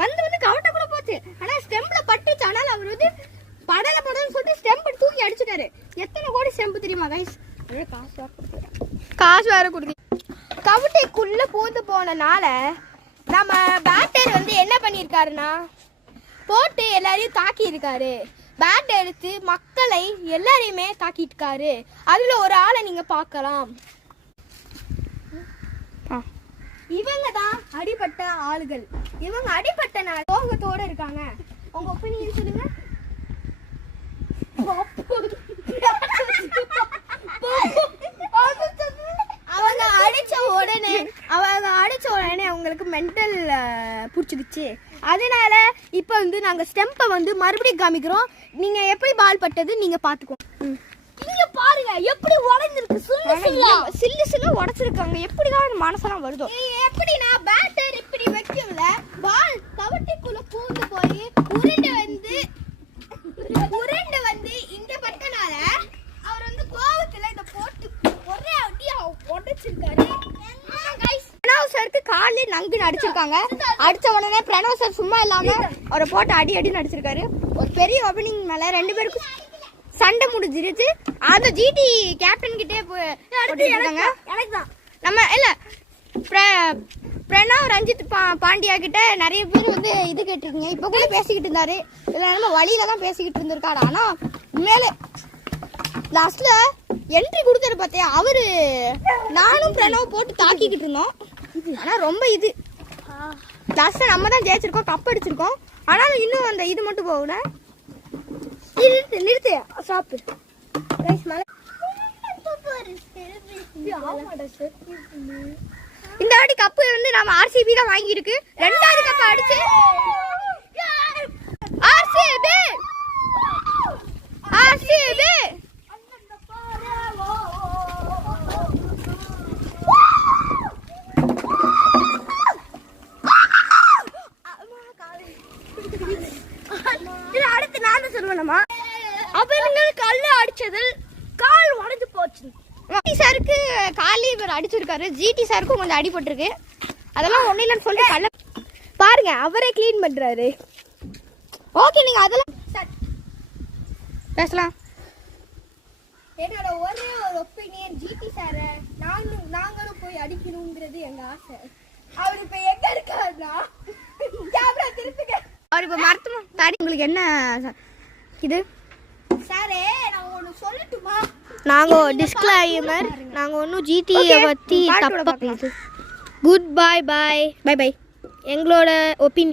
வந்து கவட்ட கூட போச்சு. ஆனா ஸ்டெம்ப்ல பட்டுச்சு. ஆனா அவர் வந்து படன்னு சொல்லிட்டு ஸ்டெம்ப் தூக்கி அடிச்சுட்டாரு. எத்தனை கோடி ஸ்டெம்ப் தெரியுமா கைஸ்? காசு வேற கொடுத்து கவட்டைக்குள்ள பூந்து போனனால நம்ம பேட்டர் வந்து என்ன பண்ணியிருக்காருன்னா போட்டு எல்லாரையும் தாக்கி இருக்காரு. பேட் எடுத்து மக்களை எல்லாரையுமே தாக்கிட்டு. அதுல ஒரு ஆளை நீங்க பார்க்கலாம். இவங்க தான் அடிபட்ட ஆளுகள். இவங்க அடிபட்ட சோகத்தோட இருக்காங்க. உங்க ஒப்பீனியன் சொல்லுங்க. அவங்க அடிச்ச உடனே அவங்களுக்கு மென்டல் பிடிச்சிக்கிச்சு. அதனால இப்போ வந்து நாங்கள் ஸ்டெம்பை வந்து மறுபடியும் காமிக்கிறோம். நீங்கள் எப்படி பால் பட்டது நீங்கள் பார்த்துக்கோங்க. இங்க பாருங்க எப்படி உடைஞ்சிருக்கு. சில்லு உடைச்சிருக்காங்க. எப்படிதான் மனசெல்லாம் வருதோ. எப்படின்னா பேட்டர் இப்படி வைக்கல, பால் கவட்டிக்குள்ள பூந்து போய் உருண்டு வந்து இங்க பட்டனால அவர் வந்து கோவத்துல இத போட்டு ஒரே அடியா உடைச்சிருக்காரு. பிரணவ் சருக்கு காலில் நங்குன்னு அடிச்சிருக்காங்க. அடிச்ச உடனே பிரணவ் சார் சும்மா இல்லாம அவரை போட்டு அடின்னு அடிச்சிருக்காரு. ஒரு பெரிய ஓபனிங் மேல 2 பேருக்கும் சண்டை முடிஞ்சிருச்சு. அந்த ஜிடி கேப்டன் கிட்டே போயிருக்காங்க. நம்ம இல்ல பிரணவ் ரஞ்சித் பாண்டியா கிட்ட நிறைய பேர் வந்து இது கேட்டிருக்கீங்க. இப்ப கூட பேசிக்கிட்டு இருந்தாரு. இல்ல நம்ம வழியில தான் பேசிக்கிட்டு இருந்திருக்காரு. ஆனா மேலே லாஸ்ட்ல என்ட்ரி கொடுத்தாரு பார்த்தியா, அவரு நானும் பிரணவ் போட்டு தாக்கிக்கிட்டு இருந்தோம். ஆனா ரொம்ப இது லாஸ்ட்ல நம்ம தான் ஜெயிச்சிருக்கோம், கப் அடிச்சிருக்கோம். ஆனாலும் இன்னும் அந்த இது மட்டும் போகல. நிறுத்து சாப்பு. இந்த வாட்டி கப்பு வந்து நம்ம ஆர்சிபி தான் வாங்கியிருக்கு. 2வது கப் அடிச்சு ஆர்சிபி அடுத்து நான் தான் சொல்லுவேன்மா. அவங்க கல்ல அடிச்சதில் கால் உடைஞ்சு போச்சு. ஜிடி சாருக்கு காலி இவர் அடிச்சிருக்காரு. ஜிடி சாருக்கும் கொஞ்சம் அடிபட்டிருக்கு. அதெல்லாம் ஒன்றும் இல்லைன்னு சொல்லிட்டு கல்ல பாருங்க அவரே கிளீன் பண்றாரு. ஓகே நீங்க அதெல்லாம் பேசலாம். என்னோட ஒரே ஒரு ஒப்பீனியன், ஜிடி சாரை நாங்களும் போய் அடிக்கணுங்கிறது எங்க ஆசை. அவர் இப்ப எங்க இருக்காருன்னா கேமரா திருப்புங்க. அவர் இப்ப மரத்துமா தாடி. உங்களுக்கு என்ன இது சாரே? நான் ஒன்று சொல்லட்டுமா? நாங்கள் டிஸ்க்ளைமர், நாங்கள் ஒன்றும் ஜிடியை பற்றி தப்பாக பேசு. குட் பை எங்களோட ஒப்பீனியன்.